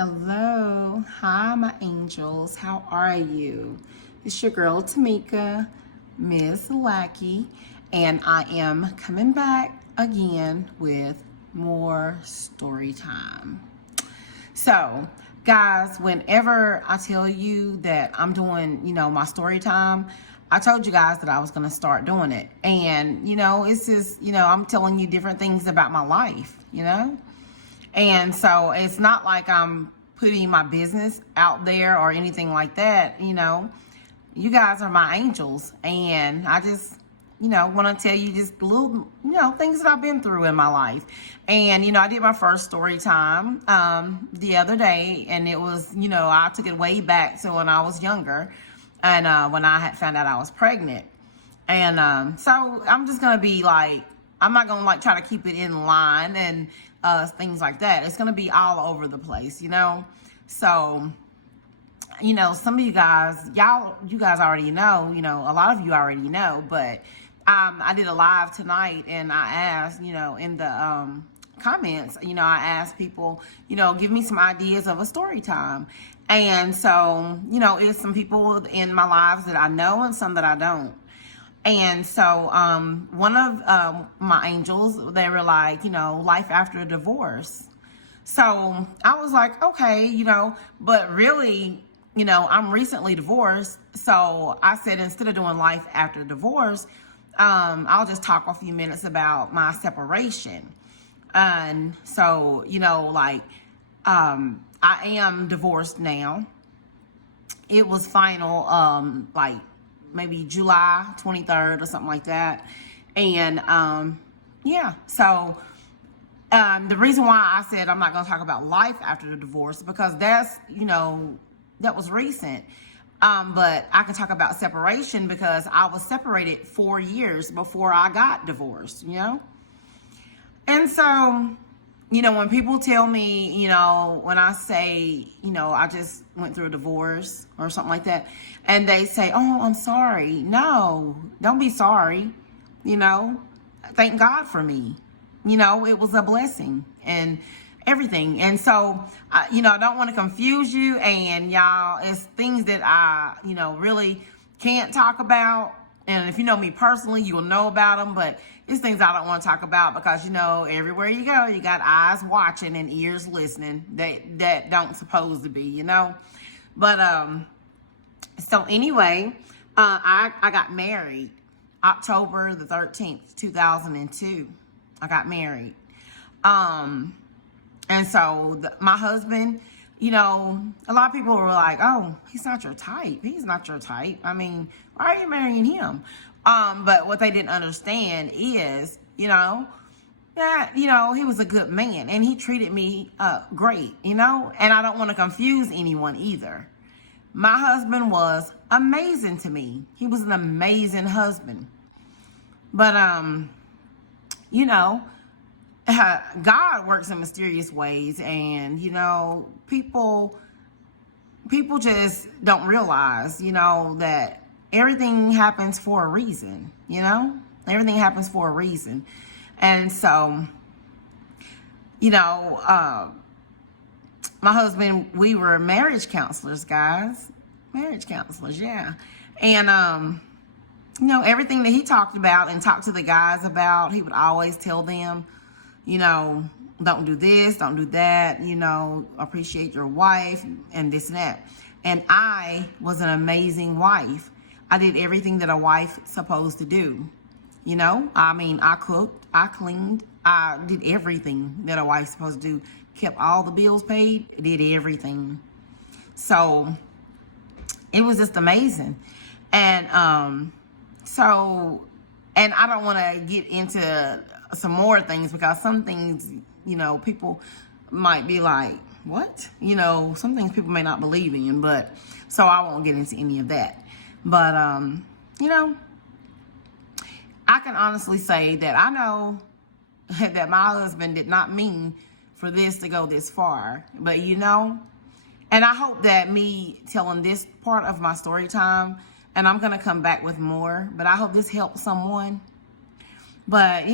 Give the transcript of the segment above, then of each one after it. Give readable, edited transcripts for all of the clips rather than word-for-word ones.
Hello. Hi, my angels. How are you? It's your girl, Tameka, Miss Lackey, and I am coming back again with more story time. So, guys, whenever I tell you that I'm doing, my story time, I told you guys that I was going to start doing it. And, it's just, I'm telling you different things about my life. And so it's not like I'm putting my business out there or anything like that. You guys are my angels. And I just, want to tell you just little, things that I've been through in my life. And, I did my first story time the other day. And it was, I took it way back to when I was younger. And when I had found out I was pregnant. And so I'm just going to be like, I'm not going to try to keep it in line and things like that. It's going to be all over the place, So, some of you guys, you guys already know, a lot of you already know, but I did a live tonight and I asked, in the comments, I asked people, give me some ideas of a story time. And so, it's some people in my lives that I know and some that I don't. And so one of my angels, they were like, life after a divorce. So I was like, okay, but really, I'm recently divorced. So I said, instead of doing life after divorce, I'll just talk a few minutes about my separation. And so, I am divorced now. It was final, maybe July 23rd or something like that. And so the reason why I said I'm not going to talk about life after the divorce, because that's, that was recent. But I can talk about separation because I was separated 4 years before I got divorced, And so, when people tell me, when I say, I just went through a divorce or something like that, and they say, oh, I'm sorry. No, don't be sorry. Thank God for me. It was a blessing and everything. And so, I don't want to confuse you. And y'all, it's things that I, really can't talk about. And if you know me personally, you will know about them. But it's things I don't want to talk about because, everywhere you go, you got eyes watching and ears listening that don't supposed to be, But so anyway, I got married October the 13th, 2002. I got married. And so my husband, a lot of people were like, oh, he's not your type. He's not your type. I mean, why are you marrying him? But what they didn't understand is, that, he was a good man and he treated me great, and I don't want to confuse anyone either. My husband was amazing to me. He was an amazing husband. But, God works in mysterious ways, and people just don't realize that everything happens for a reason. Everything happens for a reason. And so my husband, we were marriage counselors, guys. Marriage counselors, yeah. And everything that he talked about and talked to the guys about, he would always tell them, don't do this, don't do that, appreciate your wife and this and that. And I was an amazing wife. I did everything that a wife supposed to do. I cooked, I cleaned, I did everything that a wife's supposed to do. Kept all the bills paid, did everything. So it was just amazing. And and I don't want to get into some more things because some things, people might be like, what? Some things people may not believe in, but so I won't get into any of that. But, I can honestly say that I know that my husband did not mean for this to go this far, but and I hope that me telling this part of my story time, and I'm going to come back with more, but I hope this helps someone. But,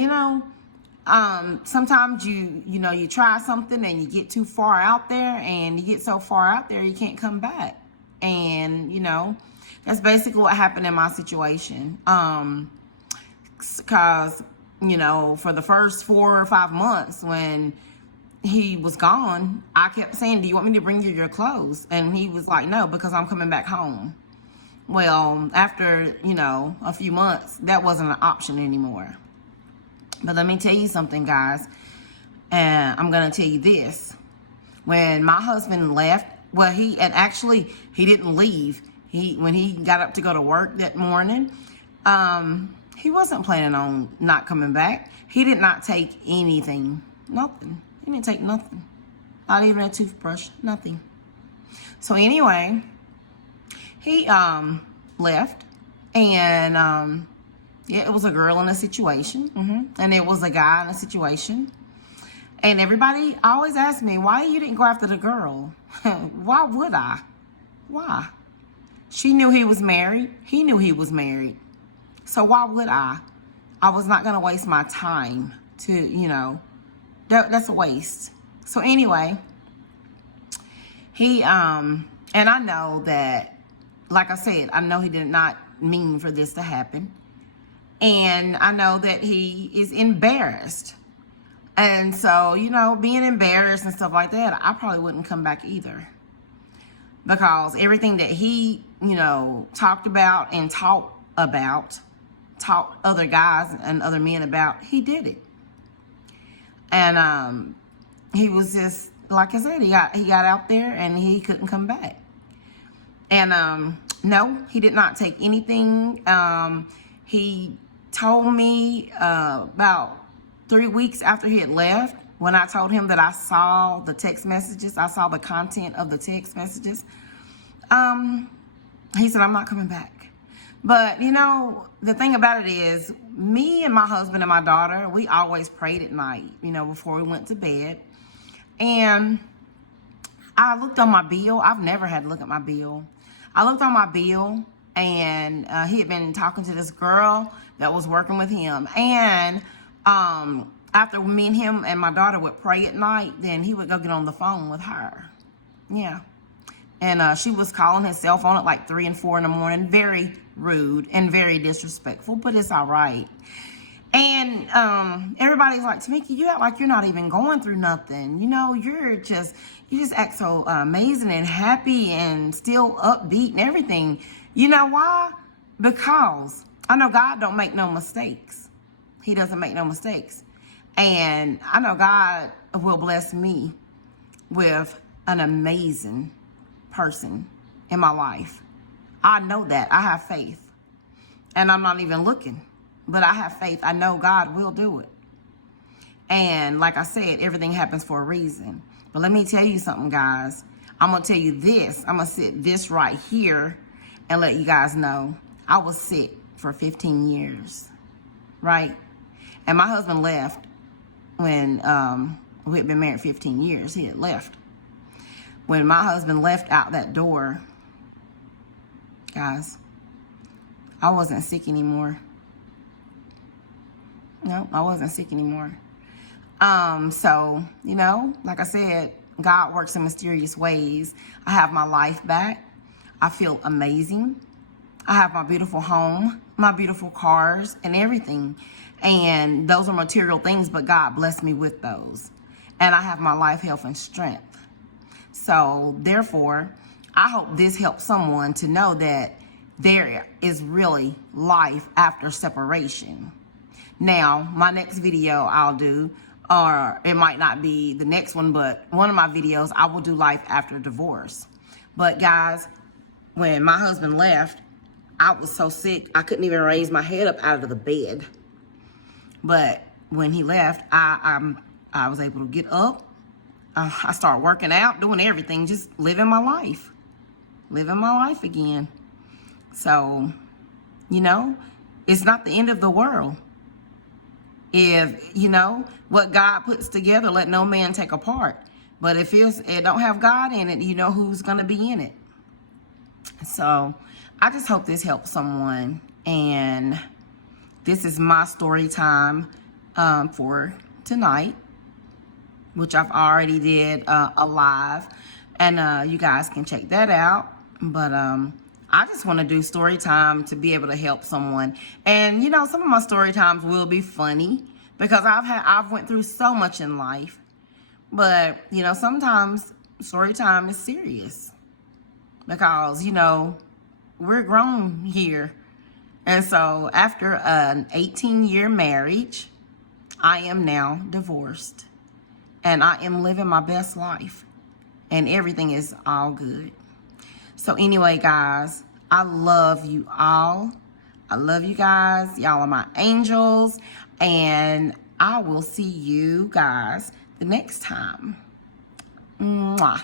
sometimes you try something and you get too far out there, and you get so far out there you can't come back. And that's basically what happened in my situation. Because for the first 4 or 5 months when he was gone, I kept saying, do you want me to bring you your clothes? And he was like, no, because I'm coming back home. Well, after a few months, that wasn't an option anymore. But let me tell you something, guys, and I'm gonna tell you this. When my husband left, well, he didn't leave. When he got up to go to work that morning, he wasn't planning on not coming back. He did not take anything, nothing. He didn't take nothing, not even a toothbrush, nothing. So anyway, he left, and yeah, it was a girl in a situation, and it was a guy in a situation. And everybody always asks me, why you didn't go after the girl? Why would I? Why? She knew he was married. He knew he was married. So why would I? I was not going to waste my time to, that's a waste. So anyway, and I know that, like I said, I know he did not mean for this to happen. And I know that he is embarrassed. And so, being embarrassed and stuff like that, I probably wouldn't come back either. Because everything that he, talked about and taught other guys and other men about, he did it. And he was just, like I said, he got out there and he couldn't come back. And no, he did not take anything. He told me about 3 weeks after he had left, when I told him that I saw the text messages, I saw the content of the text messages, he said, I'm not coming back. But, the thing about it is, me and my husband and my daughter, we always prayed at night, before we went to bed. And I looked on my bill. I've never had to look at my bill. I looked on my bill, and he had been talking to this girl that was working with him. And after me and him and my daughter would pray at night, then he would go get on the phone with her. Yeah. And she was calling his cell phone at like 3 and 4 in the morning. Very rude and very disrespectful, but it's all right. And everybody's like, Tameka, you act like you're not even going through nothing. You just act so amazing and happy and still upbeat and everything. You know why? Because I know God don't make no mistakes. He doesn't make no mistakes. And I know God will bless me with an amazing person in my life. I know that. I have faith. And I'm not even looking. But I have faith. I know God will do it. And like I said, everything happens for a reason. But let me tell you something, guys. I'm going to tell you this. I'm going to sit this right here and let you guys know. I was sick for 15 years. Right? And my husband left when we had been married 15 years. He had left. When my husband left out that door, guys, I wasn't sick anymore. No, I wasn't sick anymore. So, like I said, God works in mysterious ways. I have my life back. I feel amazing. I have my beautiful home, my beautiful cars, and everything. And those are material things, but God blessed me with those. And I have my life, health, and strength. So, therefore, I hope this helps someone to know that there is really life after separation. Now, my next video I'll do, or it might not be the next one, but one of my videos, I will do life after divorce. But guys, when my husband left, I was so sick, I couldn't even raise my head up out of the bed. But when he left, I was able to get up. I started working out, doing everything, just living my life again. So, it's not the end of the world. If, what God puts together, let no man take apart. But if it don't have God in it, you know who's going to be in it. So, I just hope this helps someone. And this is my story time for tonight, which I've already did a live, and you guys can check that out. But I just want to do story time to be able to help someone. And you know, some of my story times will be funny because I've went through so much in life. But you know, sometimes story time is serious because you know we're grown here. And so after an 18-year marriage, I am now divorced. And I am living my best life. And everything is all good. So anyway, guys, I love you all. I love you guys. Y'all are my angels. And I will see you guys the next time. Mwah.